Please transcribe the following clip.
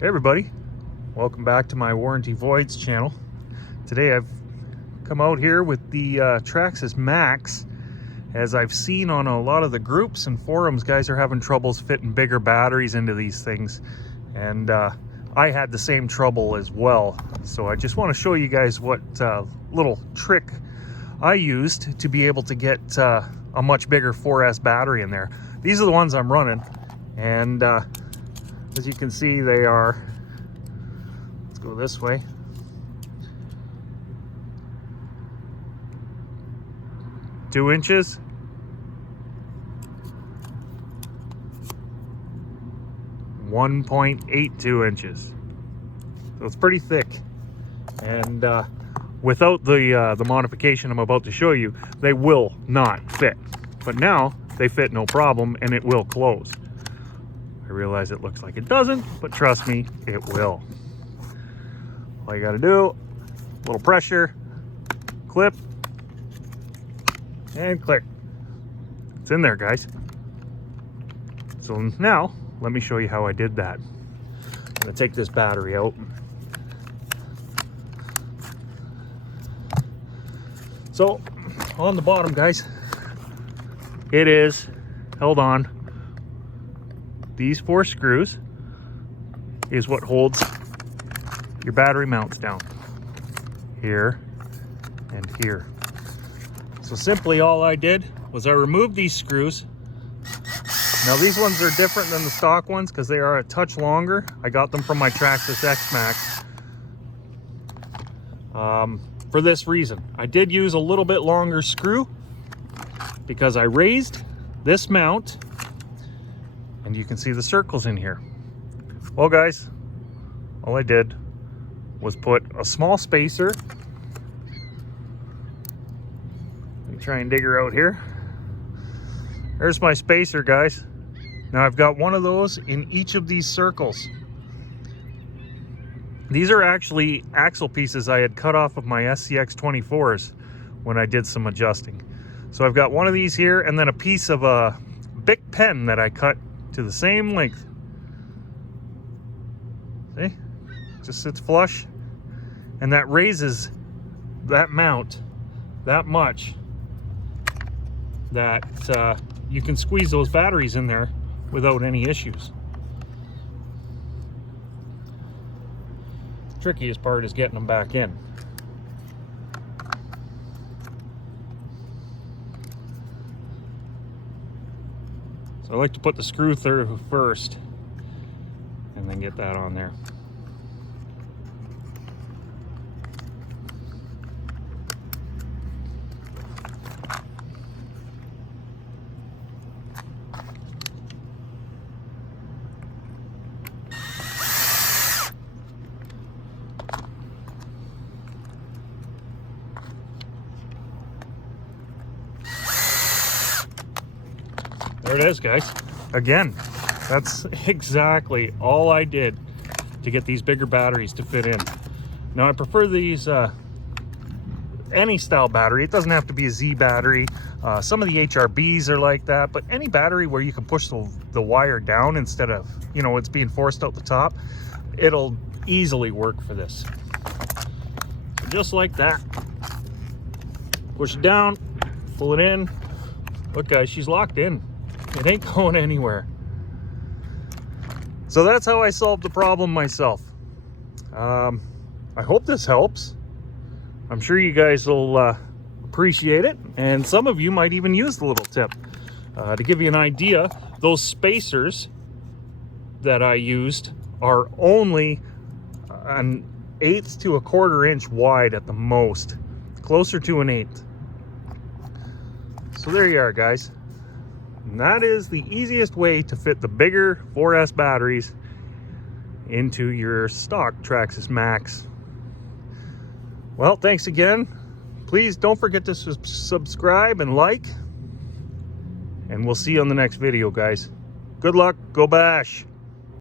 Hey everybody, welcome back to my Warranty Voids channel. Today I've come out here with the Traxxas Maxx. As I've seen on a lot of the groups and forums, guys are having troubles fitting bigger batteries into these things, and I had the same trouble as well. So I just want to show you guys what little trick I used to be able to get a much bigger 4S battery in there. These are the ones I'm running, and as you can see, they are, let's go this way, two inches, .82 inches. So it's pretty thick, and without the modification I'm about to show you, they will not fit. But now they fit no problem, and it will close. I realize it looks like it doesn't, but trust me, it will. All you gotta do, a little pressure, clip, and click. It's in there, guys. So now, let me show you how I did that. I'm gonna take this battery out. So, on the bottom, guys, it is held on. These 4 screws is what holds your battery mounts down, here and here. So simply all I did was I removed these screws. Now these ones are different than the stock ones because they are a touch longer. I got them from my Traxxas Maxx. For this reason, I did use a little bit longer screw because I raised this mount, and you can see the circles in here. Well, guys, all I did was put a small spacer. Let me try and dig her out here. There's my spacer, guys. Now I've got one of those in each of these circles. These are actually axle pieces I had cut off of my SCX 24s when I did some adjusting. So I've got one of these here, and then a piece of a Bic pen that I cut to the same length. See? Just sits flush, and that raises that mount that much that you can squeeze those batteries in there without any issues. The trickiest part is getting them back in. So I like to put the screw through first and then get that on there. There it is, guys. Again, that's exactly all I did to get these bigger batteries to fit in. Now I prefer these any style battery. It doesn't have to be a Z battery. Some of the HRBs are like that, but any battery where you can push the wire down instead of, you know, it's being forced out the top, it'll easily work for this. So just like that, push it down, pull it in. Look, guys, she's locked in. It ain't going anywhere. So that's how I solved the problem myself. I hope this helps. I'm sure you guys will appreciate it, and some of you might even use the little tip. To give you an idea, those spacers that I used are only an 1/8 to 1/4 inch wide at the most, closer to an 1/8. So there you are, guys. And that is the easiest way to fit the bigger 4S batteries into your stock Traxxas Maxx. Well, thanks again. Please don't forget to subscribe and like, and we'll see you on the next video, guys. Good luck. Go Bash.